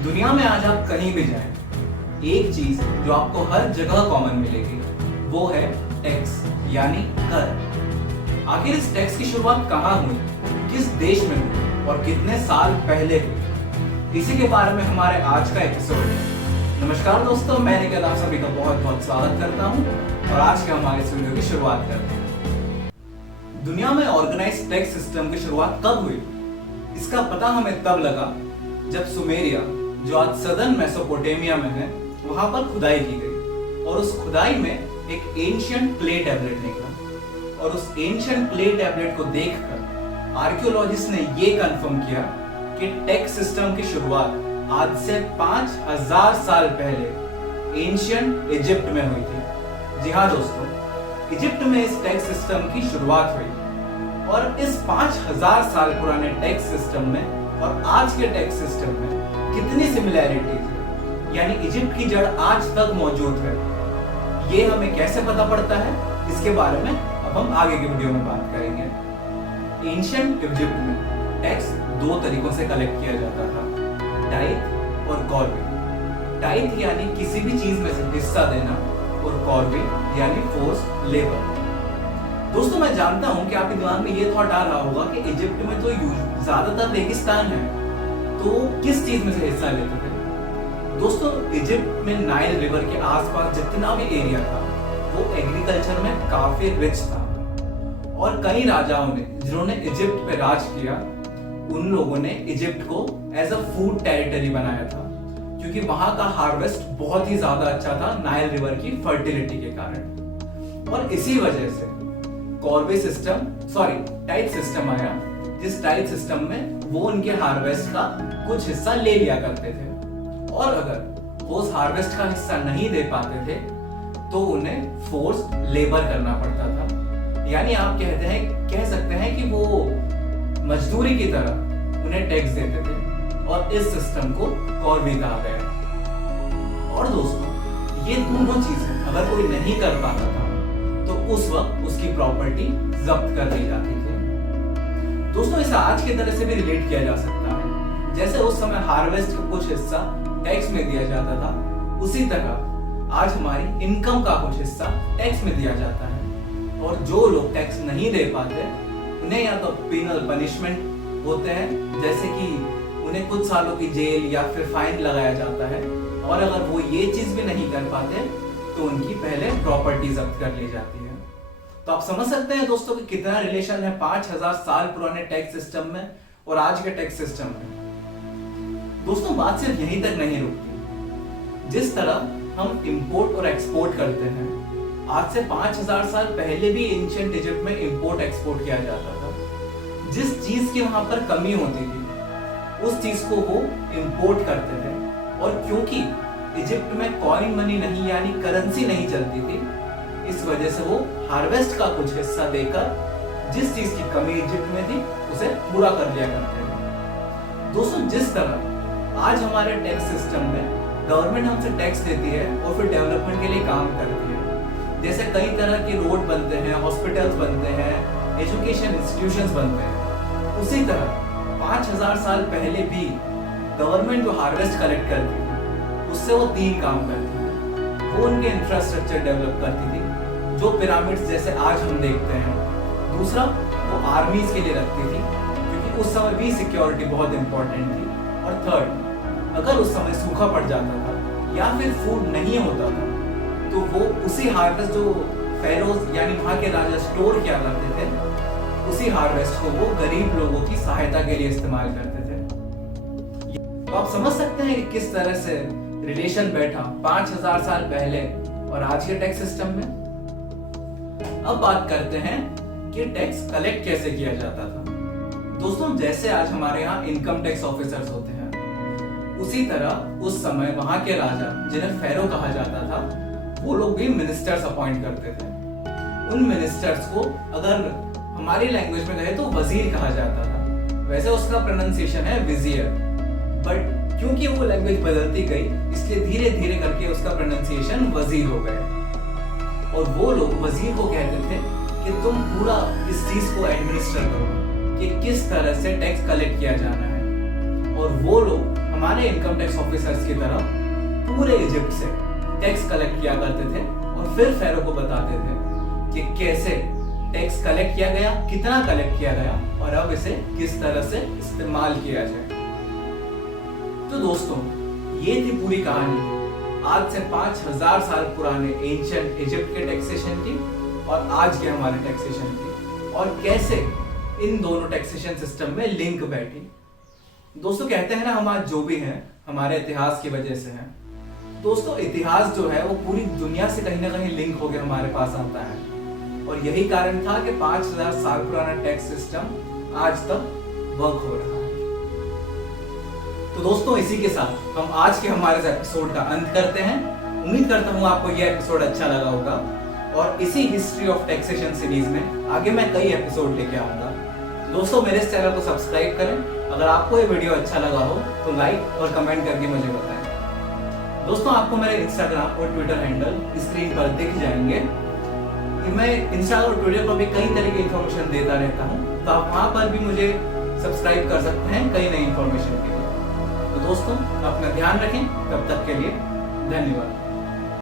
दुनिया में आज आप कहीं भी जाएं, एक चीज जो आपको हर जगह कॉमन मिलेगी वो है टैक्स यानी कर। आखिर इस टैक्स की शुरुआत कहाँ हुई, किस देश में हुई और कितने साल पहले हुई, इसी के बारे में हमारे आज का एपिसोड है। नमस्कार दोस्तों, मैं निकेत आप सभी का बहुत बहुत स्वागत करता हूँ और आज के हमारे इस वीडियो की शुरुआत करते हैं। दुनिया में ऑर्गेनाइज टैक्स सिस्टम की शुरुआत कब हुई, इसका पता हमें तब लगा जब सुमेरिया, जो आज सदर्न मेसोपोटामिया में है, वहां पर खुदाई की गई और उस खुदाई में एक एंशिएंट क्ले टैबलेट निकला। और उस एंशिएंट क्ले टैबलेट को देखकर आर्कियोलॉजिस्ट ने ये कंफर्म किया कि टैक्स सिस्टम की शुरुआत आज से 5000 साल पहले एंशिएंट इजिप्ट में हुई थी। जी हाँ दोस्तों, इजिप्ट में इस टैक्स सिस्टम की शुरुआत हुई और इस 5000 साल पुराने टैक्स सिस्टम में और आज के टैक्स सिस्टम में कितनी सिमिलैरिटीज है, यानी इजिप्ट की जड़ आज तक मौजूद है, ये हमें कैसे पता पड़ता है, इसके बारे में अब हम आगे के वीडियो में बात करेंगे। एंशिएंट इजिप्ट में टैक्स दो तरीकों से कलेक्ट किया जाता था, टाइथ और कॉर्बी। टाइथ यानी किसी भी चीज में से हिस्सा देना और कॉर्बी यानी फोर्स लेबर। दोस्तों, मैं जानता हूं कि आपके दिमाग में ये थॉट आ रहा होगा कि इजिप्ट में तो ज्यादातर रेगिस्तान है, तो किस चीज में से हिस्सा लेते थे। दोस्तों, इजिप्ट में नाइल रिवर के आसपास जितना भी एरिया था वो एग्रीकल्चर में काफी रिच था और कई राजाओं ने जिन्होंने इजिप्ट पे राज किया, उन लोगों ने इजिप्ट को एज अ फूड टेरिटरी बनाया था, क्योंकि वहां का हार्वेस्ट बहुत ही ज्यादा अच्छा था नाइल रिवर की फर्टिलिटी के कारण। और इसी वजह से टाइथ सिस्टम आया, जिस टाइथ सिस्टम में वो उनके हार्वेस्ट का कुछ हिस्सा ले लिया करते थे और अगर वो उस हार्वेस्ट का हिस्सा नहीं दे पाते थे तो उन्हें फोर्स लेबर करना पड़ता था। यानी आप कह सकते हैं कि वो मजदूरी की तरह उन्हें टैक्स देते थे और इस सिस्टम को कॉर्बी कहा गया। और दोस्तों, ये दोनों चीजें अगर कोई नहीं कर पाता था तो उस वक्त उसकी प्रॉपर्टी जब्त कर ली जाती थी। दोस्तों, इसे आज की तरह से भी रिलेट किया जा सकता है। जैसे उस समय हार्वेस्ट का कुछ हिस्सा टैक्स में दिया जाता था, उसी तरह आज हमारी इनकम का कुछ हिस्सा टैक्स में दिया जाता है। और जो लोग टैक्स नहीं दे पाते उन्हें या तो पेनल पनिशमेंट होते हैं, जैसे कि उन्हें कुछ सालों की जेल या फिर फाइन लगाया जाता है, और अगर वो ये चीज भी नहीं कर पाते तो उनकी पहले प्रॉपर्टी जब्त कर ली जाती है। तो आप समझ सकते हैं दोस्तों कि कितना रिलेशन है 5000 साल पुराने टैक्स सिस्टम में और आज के टैक्स सिस्टम में। दोस्तों, बात सिर्फ यहीं तक नहीं रुकती। जिस तरह हम इंपोर्ट और एक्सपोर्ट करते हैं, आज से 5000 साल पहले भी एंशिएंट इजिप्ट में इंपोर्ट एक्सपोर्ट किया जाता था। जिस चीज की वहां पर कमी होती थी उस चीज को वो इंपोर्ट करते थे, और क्योंकि इजिप्ट में कॉइन मनी नहीं यानी करेंसी नहीं चलती थी, इस वजह से वो हार्वेस्ट का कुछ हिस्सा देकर जिस चीज की कमी इजिप्ट में थी उसे पूरा कर लिया करते थे। दोस्तों, जिस तरह आज हमारे टैक्स सिस्टम में गवर्नमेंट हमसे टैक्स लेती है और फिर डेवलपमेंट के लिए काम करती है, जैसे कई तरह के रोड बनते हैं, हॉस्पिटल्स बनते हैं, एजुकेशन इंस्टीट्यूशंस बनते हैं, उसी तरह 5000 साल पहले भी गवर्नमेंट जो हार्वेस्ट कलेक्ट करती थी उससे वो 3 काम करती थी। वो उनके इंफ्रास्ट्रक्चर डेवलप करती थी, जो पिरामिड्स जैसे आज हम देखते हैं। दूसरा, वो आर्मीज के लिए रखती थी, क्योंकि उस समय भी सिक्योरिटी बहुत इंपॉर्टेंट थी। और थर्ड, अगर उस समय सूखा पड़ जाता था या फिर फूड नहीं होता था तो वो उसी हार्वेस्ट जो फेरोज यानी वहां के राजा स्टोर किया करते थे, उसी हार्वेस्ट को वो गरीब लोगों की सहायता के लिए इस्तेमाल करते थे। तो आप समझ सकते हैं कि किस तरह से रिलेशन बैठा 5000 साल पहले और आज के टैक्स सिस्टम में। अब बात करते हैं कि टैक्स कलेक्ट कैसे किया जाता था। दोस्तों, जैसे आज हमारे यहाँ इनकम टैक्स ऑफिसर्स होते हैं, उसी तरह उस समय वहां के राजा, जिन्हें फेरो कहा जाता था, वो लोग भी मिनिस्टर्स अपॉइंट करते थे। उन मिनिस्टर्स को अगर हमारी लैंग्वेज में कहे तो वजीर कहा जाता था। वैसे उसका प्रोनाउंसिएशन है विजियर, बट क्योंकि वो लैंग्वेज बदलती गई इसलिए धीरे धीरे करके उसका प्रोनाउंसिएशन वजीर हो गया। और वो लोग वजीर को कहते थे कि तुम पूरा इस चीज को एडमिनिस्टर करो कि किस तरह से टैक्स कलेक्ट किया जाना है। और वो लोग हमारे इनकम टैक्स ऑफिसर्स की तरह पूरे इजिप्ट से टैक्स कलेक्ट किया करते थे और फिर फेरो को बताते थे कि कैसे टैक्स कलेक्ट किया गया, कितना कलेक्ट किया गया और अब इसे किस तरह से इस्तेमाल किया जाए। तो दोस्तों, ये थी पूरी कहानी आज से 5000 साल पुराने एंशिएंट इजिप्ट के टैक्सेशन की और आज के हमारे टैक्सेशन की, और कैसे इन दोनों टैक्सेशन सिस्टम में लिंक बैठी। दोस्तों, कहते हैं ना, हम आज जो भी हैं हमारे इतिहास की वजह से हैं। दोस्तों, इतिहास जो है वो पूरी दुनिया से कहीं ना कहीं लिंक होकर हमारे पास आता है, और यही कारण था कि 5000 साल पुराना टैक्स सिस्टम आज तक वर्क हो रहा है। तो दोस्तों, इसी के साथ हम आज के हमारे एपिसोड का अंत करते हैं। उम्मीद करता हूँ आपको यह एपिसोड अच्छा लगा होगा, और इसी हिस्ट्री ऑफ टैक्सेशन सीरीज में आगे मैं कई एपिसोड लेके आऊंगा। दोस्तों, मेरे इस चैनल को सब्सक्राइब करें। अगर आपको ये वीडियो अच्छा लगा हो तो लाइक और कमेंट करके मुझे बताएं। दोस्तों, आपको मेरे इंस्टाग्राम और ट्विटर हैंडल स्क्रीन पर दिख जाएंगे। मैं इंस्टाग्राम और ट्विटर पर भी कई तरह की इंफॉर्मेशन देता रहता हूँ, तो आप वहाँ पर भी मुझे सब्सक्राइब कर सकते हैं कई नई इंफॉर्मेशन के लिए। तो दोस्तों, अपना ध्यान रखें। तब तक के लिए धन्यवाद।